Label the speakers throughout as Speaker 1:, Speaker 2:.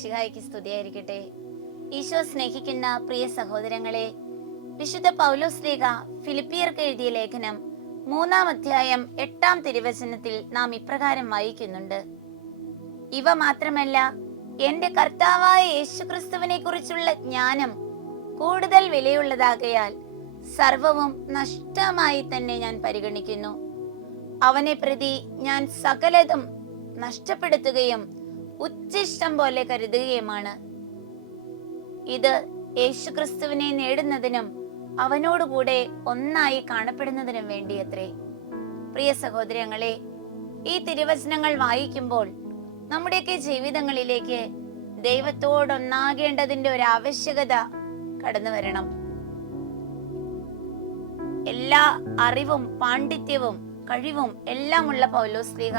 Speaker 1: ശിഹായിക്ക് സ്തുതിയായിരിക്കട്ടെ ഈശോ സ്നേഹിക്കുന്ന പ്രിയ സഹോദരങ്ങളെ വിശുദ്ധ പൗലോസ് ലീഗ ഫിലിപ്പിയർക്ക് എഴുതിയ ലേഖനം മൂന്നാം അധ്യായം എട്ടാം തിരുവചനത്തിൽ നാം ഇപ്രകാരം വായിക്കുന്നുണ്ട്. ഇവ മാത്രമല്ല എന്റെ കർത്താവായ യേശുക്രിസ്തുവിനെ കുറിച്ചുള്ള ജ്ഞാനം കൂടുതൽ വിലയുള്ളതാകയാൽ സർവവും നഷ്ടമായി തന്നെ ഞാൻ പരിഗണിക്കുന്നു. അവനെ പ്രതി ഞാൻ സകലതും നഷ്ടപ്പെടുത്തുകയും ഉച്ചിഷ്ടം പോലെ കരുതുകയുമാണ്. ഇത് യേശുക്രിസ്തുവിനെ നേടുന്നതിനും അവനോടുകൂടെ ഒന്നായി കാണപ്പെടുന്നതിനും വേണ്ടിയത്രേ. പ്രിയ സഹോദരങ്ങളെ ഈ തിരുവചനങ്ങൾ വായിക്കുമ്പോൾ നമ്മുടെയൊക്കെ ജീവിതങ്ങളിലേക്ക് ദൈവത്തോടൊന്നാകേണ്ടതിന്റെ ഒരു ആവശ്യകത കടന്നു വരണം. എല്ലാ അറിവും പാണ്ഡിത്യവും കഴിവും എല്ലാം എല്ലാമുള്ള പൗലോസ്ലിഹ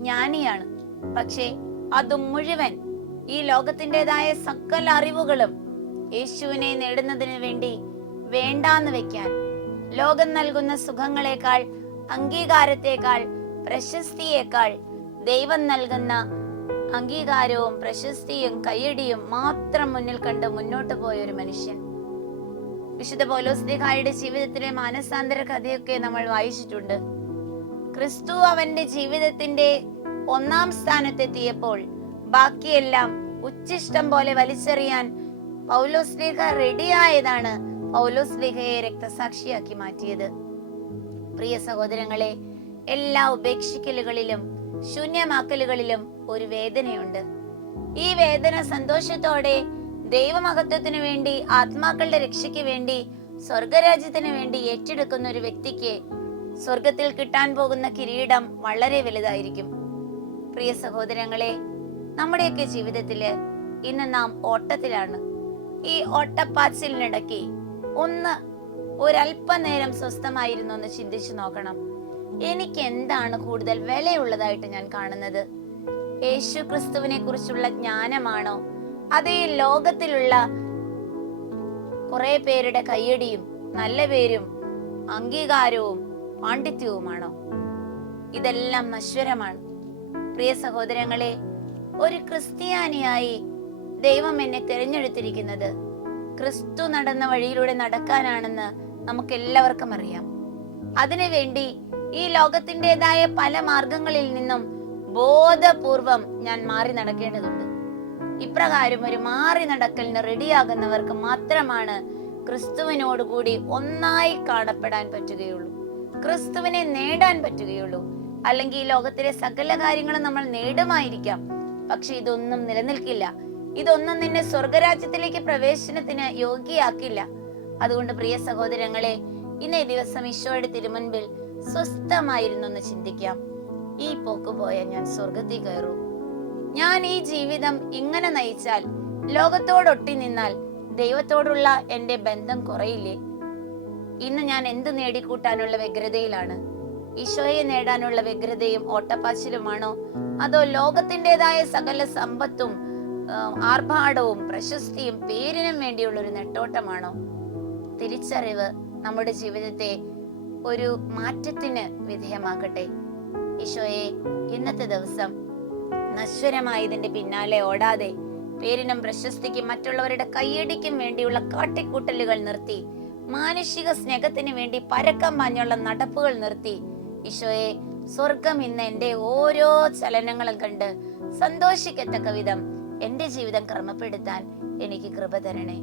Speaker 1: ജ്ഞാനിയാണ്. പക്ഷേ അത് മുഴുവൻ ഈ ലോകത്തിന്റെതായ സകല അറിവുകളും യേശുവിനെ നേടുന്നതിന് വേണ്ടി വേണ്ടാന്ന് വെക്കാൻ ലോകം നൽകുന്ന സുഖങ്ങളെക്കാൾ അംഗീകാരത്തെക്കാൾ പ്രശസ്തിയേക്കാൾ ദൈവം നൽകുന്ന അംഗീകാരവും പ്രശസ്തിയും കയ്യടിയും മാത്രം മുന്നിൽ കണ്ട് മുന്നോട്ട് പോയ ഒരു മനുഷ്യൻ. വിശുദ്ധ പോലോസ് ദിഖായുടെ ജീവിതത്തിലെ മാനസാന്തര കഥയൊക്കെ നമ്മൾ വായിച്ചിട്ടുണ്ട്. ക്രിസ്തു അവന്റെ ജീവിതത്തിന്റെ ഒന്നാം സ്ഥാനത്തെത്തിയപ്പോൾ ബാക്കിയെല്ലാം ഉച്ചിഷ്ടം പോലെ വലിച്ചെറിയാൻ പൗലോസ്ലിഹ റെഡിയായതാണ് പൗലോസ്ലിഹയെ രക്തസാക്ഷിയാക്കി മാറ്റിയത്. പ്രിയ സഹോദരങ്ങളെ എല്ലാ ഉപേക്ഷിക്കലുകളിലും ശൂന്യമാക്കലുകളിലും ഒരു വേദനയുണ്ട്. ഈ വേദന സന്തോഷത്തോടെ ദൈവമഹത്വത്തിനു വേണ്ടി ആത്മാക്കളുടെ രക്ഷയ്ക്ക് വേണ്ടി സ്വർഗരാജ്യത്തിന് വേണ്ടി ഏറ്റെടുക്കുന്ന ഒരു വ്യക്തിക്ക് സ്വർഗത്തിൽ കിട്ടാൻ പോകുന്ന കിരീടം വളരെ വലുതായിരിക്കും. പ്രിയ സഹോദരങ്ങളെ നമ്മുടെയൊക്കെ ജീവിതത്തിൽ ഇന്ന് നാം ഓട്ടത്തിലാണ്. ഈ ഓട്ടപ്പാച്ചിലിനിടയ്ക്ക് ഒന്ന് ഒരല്പനേരം സ്വസ്ഥമായിരുന്നു എന്ന് ചിന്തിച്ചു നോക്കണം. എനിക്ക് എന്താണ് കൂടുതൽ വിലയുള്ളതായിട്ട് ഞാൻ കാണുന്നത്? യേശു ക്രിസ്തുവിനെ കുറിച്ചുള്ള ജ്ഞാനമാണോ? അതേ ലോകത്തിലുള്ള കുറെ പേരുടെ കയ്യടിയും നല്ല പേരും അംഗീകാരവും പാണ്ഡിത്യവുമാണോ? ഇതെല്ലാം നശ്വരമാണ്. പ്രിയ സഹോദരങ്ങളെ ഒരു ക്രിസ്ത്യാനിയായി ദൈവം എന്നെ തിരഞ്ഞെടുത്തിരിക്കുന്നത് ക്രിസ്തു നടന്ന വഴിയിലൂടെ നടക്കാനാണെന്ന് നമുക്ക് എല്ലാവർക്കും അറിയാം അതിനുവേണ്ടി ഈ ലോകത്തിന്റെതായ പല മാർഗങ്ങളിൽ നിന്നും ബോധപൂർവം ഞാൻ മാറി നടക്കേണ്ടതുണ്ട്. ഇപ്രകാരം ഒരു മാറി നടക്കലിന് റെഡിയാകുന്നവർക്ക് മാത്രമാണ് ക്രിസ്തുവിനോടുകൂടി ഒന്നായി കാണപ്പെടാൻ പറ്റുകയുള്ളൂ. ക്രിസ്തുവിനെ നേടാൻ പറ്റുകയുള്ളൂ. അല്ലെങ്കിൽ ഈ ലോകത്തിലെ സകല കാര്യങ്ങളും നമ്മൾ നേടുമായിരിക്കാം. പക്ഷെ ഇതൊന്നും നിലനിൽക്കില്ല. ഇതൊന്നും നിന്നെ സ്വർഗരാജ്യത്തിലേക്ക് പ്രവേശനത്തിന് യോഗ്യയാക്കില്ല. അതുകൊണ്ട് പ്രിയ സഹോദരങ്ങളെ ഇന്നേ ദിവസം ഈശോയുടെ തിരുമുൻപിൽ സ്വസ്ഥമായിരുന്നു എന്ന് ചിന്തിക്കാം. ഈ പോക്ക് പോയ ഞാൻ സ്വർഗത്തിൽ കയറും. ഞാൻ ഈ ജീവിതം ഇങ്ങനെ നയിച്ചാൽ ലോകത്തോടൊട്ടി നിന്നാൽ ദൈവത്തോടുള്ള എന്റെ ബന്ധം കുറയില്ലേ? ഇന്ന് ഞാൻ എന്ത് നേടിക്കൂട്ടാനുള്ള വ്യഗ്രതയിലാണ്? ഈശോയെ നേടാനുള്ള വ്യഗ്രതയും ഓട്ടപ്പാച്ചിലുമാണോ? അതോ ലോകത്തിന്റെതായ സകല സമ്പത്തും ആർഭാടവും പ്രശസ്തിയും പേരിനും വേണ്ടിയുള്ള ഒരു നെട്ടോട്ടമാണോ? തിരിച്ചറിവ് നമ്മുടെ ജീവിതത്തെ ഒരു മാറ്റത്തിന് വിധേയമാക്കട്ടെ. ഈശോയെ ഇന്നത്തെ ദിവസം നശ്വരമായതിന്റെ പിന്നാലെ ഓടാതെ പേരിനും പ്രശസ്തിക്കും മറ്റുള്ളവരുടെ കയ്യടിക്കും വേണ്ടിയുള്ള കാട്ടിക്കൂട്ടലുകൾ നിർത്തി മാനുഷിക സ്നേഹത്തിന് വേണ്ടി പരക്കം പാഞ്ഞുള്ള നടപ്പുകൾ നിർത്തി. ഈശോയെ സ്വർഗം ഇന്ന് എന്റെ ഓരോ ചലനങ്ങളും കണ്ട് സന്തോഷിക്കത്തക്ക വിധം എന്റെ ജീവിതം ക്രമപ്പെടുത്താൻ എനിക്ക് കൃപ തരണേ.